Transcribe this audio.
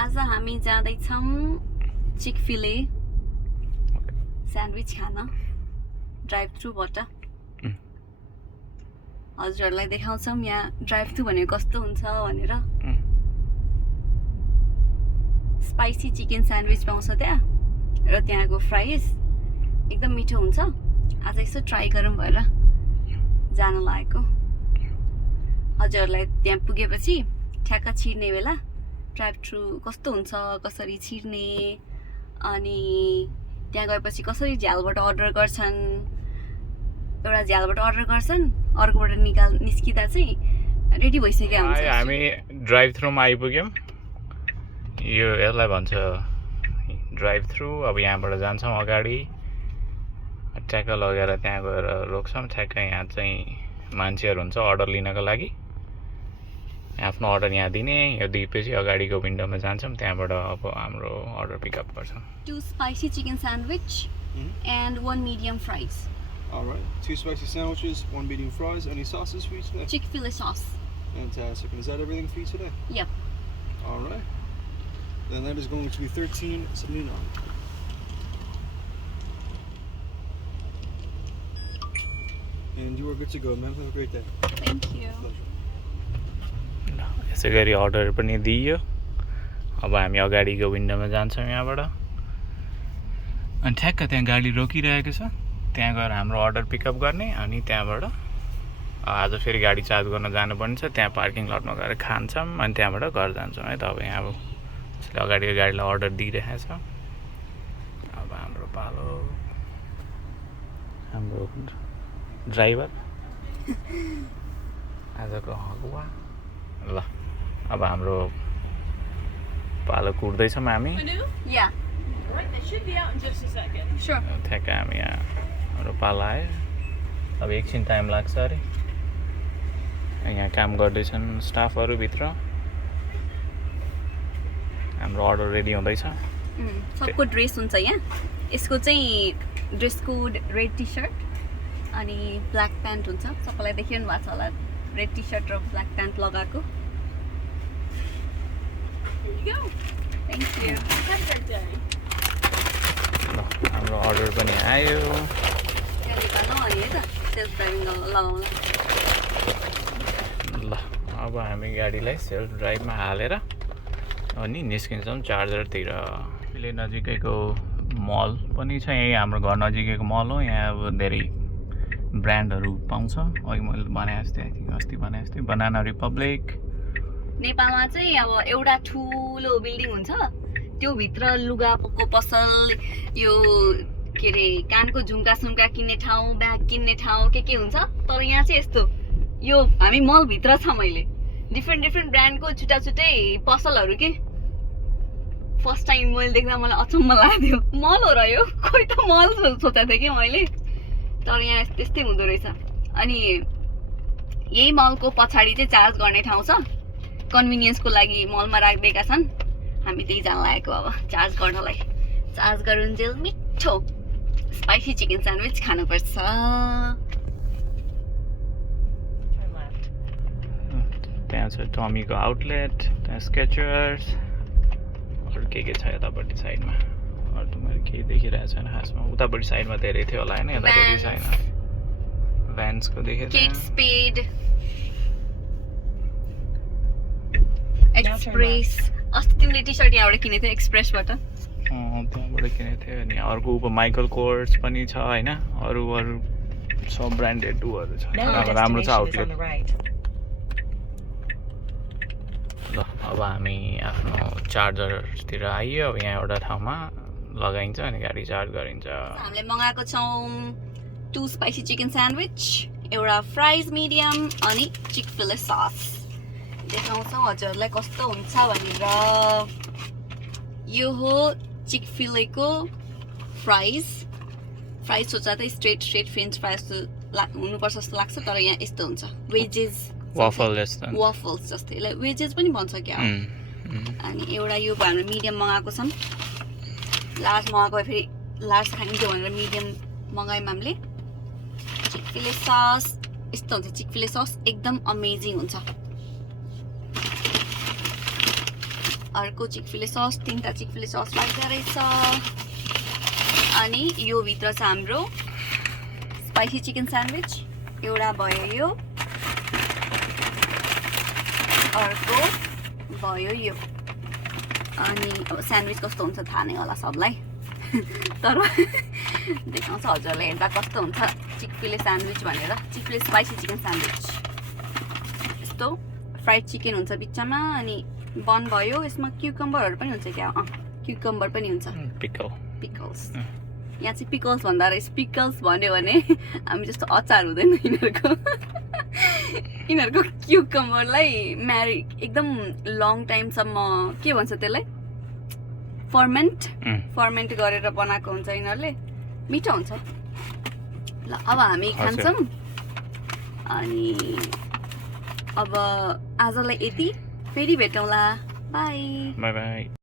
आज हामी जाँदैछौँ चिकफिले स्यान्डविच खान ड्राइभ थ्रुबाट। हजुरहरूलाई देखाउँछौँ यहाँ ड्राइभ थ्रु भनेको कस्तो हुन्छ भनेर। स्पाइसी चिकन स्यान्डविच पाउँछ त्यहाँ र त्यहाँको फ्राइज एकदम मिठो हुन्छ। आज यसो ट्राई गरौँ भएर जान लागेको। हजुरहरूलाई त्यहाँ पुगेपछि ठ्याक्क छिर्ने बेला ड्राइभ थ्रु कस्तो हुन्छ, कसरी छिर्ने, अनि त्यहाँ गएपछि कसरी झ्यालबाट अर्डर गर्छन्। एउटा झ्यालबाट अर्डर गर्छन्, अर्कोबाट निस्किँदा चाहिँ रेडी भइसक्यो हुन्छ। हामी ड्राइभ थ्रुमा आइपुग्यौँ। यो यसलाई भन्छ ड्राइभ थ्रु। अब यहाँबाट जान्छौँ अगाडि, ट्याक्क लगेर त्यहाँ गएर रोक्छौँ। ठ्याक्क यहाँ चाहिँ मान्छेहरू हुन्छ अर्डर लिनको लागि। आफ्नो अर्डर यहाँ दिने, यो दिएपछि अगाडिको विन्डोमा जान्छौँ, त्यहाँबाट अब हाम्रो अर्डर पिकअप गर्छौँ। 2 spicy chicken sandwich and 1 medium fries. Alright, 2 spicy sandwiches, 1 medium fries. Any sauces for you today? Chick-fil-A sauce. Fantastic. And is that everything for you today? Yep. Alright. Then that is going to be $13.79. And you are good to go, ma'am. Have a great day. Thank you. Pleasure. यसै गरी order पनि दिइयो। अब हामी अगाडिको विन्डोमा जान्छौँ यहाँबाट। अनि ठ्याक्क त्यहाँ गाडी रोकिरहेको छ, त्यहाँ गएर हाम्रो अर्डर पिकअप गर्ने। अनि त्यहाँबाट आज फेरि गाडी चार्ज गर्न जानुपर्ने छ, त्यहाँ पार्किङ लटमा गएर खान्छौँ। अनि त्यहाँबाट घर जान्छौँ है त। अब यहाँ अब उसले अगाडिको गाडीलाई अर्डर दिइरहेको छ। अब हाम्रो पालो, हाम्रो ड्राइभर आजको हगुवा। ल अब हाम्रो पालो कुर्दैछौँ हामी। Yeah. Right, they should be out in just a second. Sure. ठ्याक्क हामी यहाँ हाम्रो पालो आयो। अब एकछिन टाइम लाग्छ अरे। यहाँ काम गर्दैछन् स्टाफहरू भित्र। हाम्रो अर्डर रेडी हुँदैछ। सबको ड्रेस हुन्छ यहाँ। यसको चाहिँ dress code red T shirt अनि ब्ल्याक प्यान्ट हुन्छ। सबैलाई देखिरहनु भएको छ होला रेड टी सर्ट र ब्ल्याक प्यान्ट लगाएको। Here you go. Thank you. Have a great day. ल हाम्रो अर्डर पनि आयो। त्यहाँ निकाल्नु अनि है त सेल्फ ड्राइभिङ लगाउनु। ल अब हामी गाडीलाई सेल्फ ड्राइभमा हालेर अनि निस्किन्छौँ चार्जरतिर। अहिले नजिकैको मल पनि छ। यही हाम्रो घर नजिकैको मल हो। यहाँ अब धेरै ब्रान्डहरू पाउँछ। अघि मैले भने जस्तै अस्ति भने जस्तै बनाना रिपब्लिक। नेपालमा चाहिँ अब एउटा ठुलो बिल्डिङ हुन्छ, त्यो भित्र लुगाको पसल, यो के अरे कानको झुम्का सुम्का किन्ने ठाउँ, ब्याग किन्ने ठाउँ के हुन्छ। तर यहाँ चाहिँ यस्तो यो हामी मलभित्र छ। मैले डिफ्रेन्ट ब्रान्डको छुट्टा छुट्टै पसलहरू के फर्स्ट टाइम मैले देख्दा मलाई अचम्म लाग्यो। मल हो र यो, खोइ त मल सोचेको थिएँ कि मैले, तर यहाँ त्यस्तै हुँदो रहेछ। अनि यही मलको पछाडि चाहिँ चार्ज गर्ने ठाउँ छ। कन्भिनियन्सको लागि मलमा राखिदिएका छन्। हामी त्यही जान लागेको अब चार्ज गर्नलाई। चार्ज गरुन्जेल मिठो स्पाइसी चिकन स्यान्डविच खानुपर्छ। Turn left. त्यहाँ छ टमीको आउटलेट, त्यहाँ स्केचर्स, अरू के छ यतापट्टि साइडमा। अरू त मैले केही देखिरहेको छैन खासमा। उतापट्टि साइडमा धेरै थियो होला होइन, यता त्यति छैन। भ्यान्सको देखेको केट थिएँ। स्पेड, एक्सप्रेस। अस्ति तिमीले टी सर्ट यहाँबाट किनेको थियो एक्सप्रेसबाट। त्यहाँबाट किनेको थियो। अनि अर्को उप माइकल कोर्स पनि छ होइन। अरू सब ब्रान्डेडहरू छ। Now राम्रो छ destination is on outlet. the right. ल अब हामी आफ्नो चार्जरतिर आइयो। अब यहाँ एउटा ठाउँमा लगाइन्छ अनि गाडी चार्ज गरिन्छ। हामीले मगाएको छौँ 2 स्पाइसी चिकन स्यान्डविच, एउटा फ्राइज मिडियम अनि चिकफिले सस। देखाउँछौँ हजुरहरूलाई कस्तो हुन्छ भनेर। यो हो चिकफिलेको फ्राइज सोच्दा त स्ट्रेट फ्रेन्च फ्राइज हुनुपर्छ जस्तो लाग्छ, तर यहाँ यस्तो हुन्छ वेजेस वाफल जस्तो। वाफल्स जस्तै, यसलाई वेजेस पनि भन्छ क्या। अनि एउटा यो हाम्रो मिडियम मगाएको छौँ। लार्ज मगाएको फेरि लार्ज खाइन्थ्यो भनेर मिडियम मगायौँ हामीले। चिकफिले सस यस्तो हुन्छ। चिकफिले सस एकदम अमेजिङ हुन्छ। अर्को चिकफिले सस 3टा चिकफिले सस लाग्दो रहेछ अनि यो भित्र छ हाम्रो स्पाइसी चिकन स्यान्डविच एउटा भयो यो अर्को भयो यो अनि अब स्यान्डविच कस्तो हुन्छ थाहा नै होला सबलाई तर देखाउँछ हजुरलाई हेर्दा कस्तो हुन्छ चिकफिले स्यान्डविच भनेर चिकफिले स्पाइसी चिकन स्यान्डविच यस्तो फ्राइड चिकन हुन्छ बिचमा अनि बन भयो यसमा क्युकम्बरहरू पनि हुन्छ क्या क्युकम्बर पनि हुन्छ पिकल्स यहाँ चाहिँ पिकल्स भन्दा रहेछ पिकल्स भन्यो भने हामी जस्तो अचार हुँदैन यिनीहरूको क्युकम्बरलाई एकदम लङ टाइमसम्म के भन्छ त्यसलाई फर्मेन्ट गरेर बनाएको हुन्छ यिनीहरूले मिठो हुन्छ ल अब हामी खान्छौँ अनि अब आजलाई यति फेरि भेटौँला बाई बाई